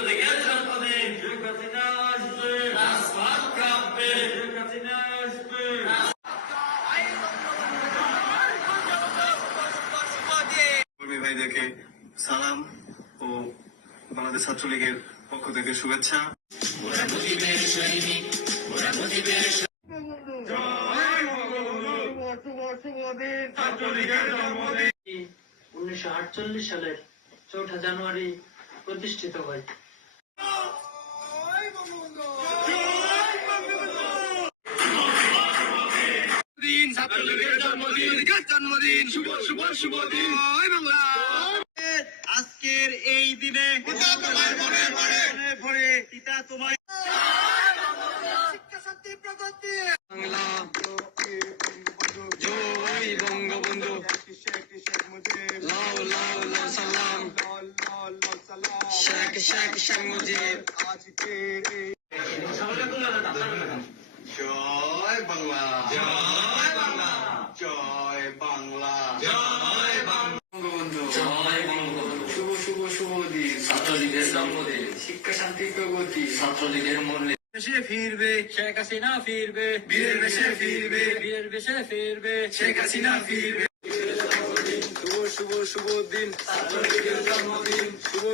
ছাত্রলীগের জন্মদিন, শেখ হাসিনা আসবে, আসমান কাঁপবে, শেখ হাসিনা আসবে। কর্মী ভাইদেরকে সালাম ও বাংলাদেশ ছাত্রলীগের পক্ষ থেকে শুভেচ্ছা। ছাত্রলীগের জন্মদিন 1948 সালের 4 জানুয়ারি প্রতিষ্ঠিত হয়। ছাত্রলীগের জন্মদিন শুভ শুভ শুভ দিন বাংলা। আজকের এই দিনে ভরে পিতা তোমায় বাংলা জয় বঙ্গবন্ধু লাও লাও লাও সালাম শেখ শেখ শেখ মুজিব জয় বাংলা জয় বাংলা জয় বাংলা জয় বঙ্গবন্ধু জয় বঙ্গবন্ধু শুভ শুভ শুভ দিন ছাত্রলীগের জন্মদিন শিক্ষা শান্তি প্রগতি ছাত্রলীগের মনে দেশে ফিরবে শেখ হাসিনা ফিরবে বীরের বেশে ফিরবে বীরের বেশে ফিরবে শেখ হাসিনা ফিরবে শুভ শুভ শুভ দিন ছাত্রলীগের জন্মদিন শুভ